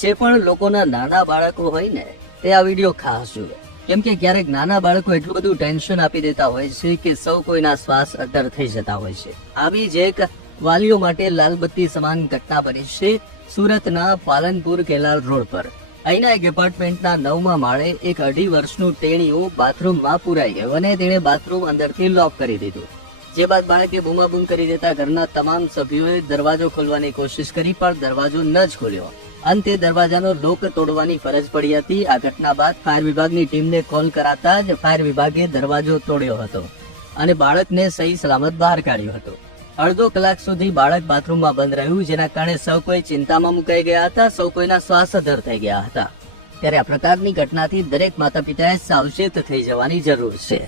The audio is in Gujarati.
જે પણ લોકોના નાના બાળકો હોય ને તે આ વિડીયો ખાસ જુએ, કેમ કે ક્યારેક નાના બાળકો એટલું બધું ટેન્શન આપી દેતા હોય છે કે સૌ કોઈના શ્વાસ અદ્ધર થઈ જતા હોય છે. આવી જ એક વાલીઓ માટે લાલબત્તી સમાન ઘટના બની છે સુરતના પાલનપુર કેલાલ રોડ પર. અહીંના એક એપાર્ટમેન્ટના 9મા માળે એક 2.5 વર્ષનું ટેણીયું બાથરૂમમાં પુરાઈ ગયું અને તેણે બાથરૂમ અંદરથી લોક કરી દીધું. જે બાદ બાળકે બૂમાબૂમ કરી દેતા ઘરના તમામ સભ્યોએ દરવાજો ખોલવાની કોશિશ કરી પણ દરવાજો ન જ ખોલ્યો. અંતે દરવાજાનો લોક તોડવાની ફરજ પડી હતી. આ ઘટના બાદ ફાયર વિભાગની ટીમને કોલ કરાતા જ ફાયર વિભાગે દરવાજો તોડ્યો હતો અને બાળકને સહી સલામત બહાર કાઢ્યો હતો. અડધો કલાક સુધી બાળક બાથરૂમમાં બંધ રહ્યું, જેના કારણે સૌ કોઈ ચિંતામાં મુકાઈ ગયા હતા. સૌ કોઈના શ્વાસ અદ્ધર થઈ ગયા હતા. ત્યારે આ પ્રકારની ઘટનાથી દરેક માતા પિતાએ સાવચેત થઈ જવાની જરૂર છે.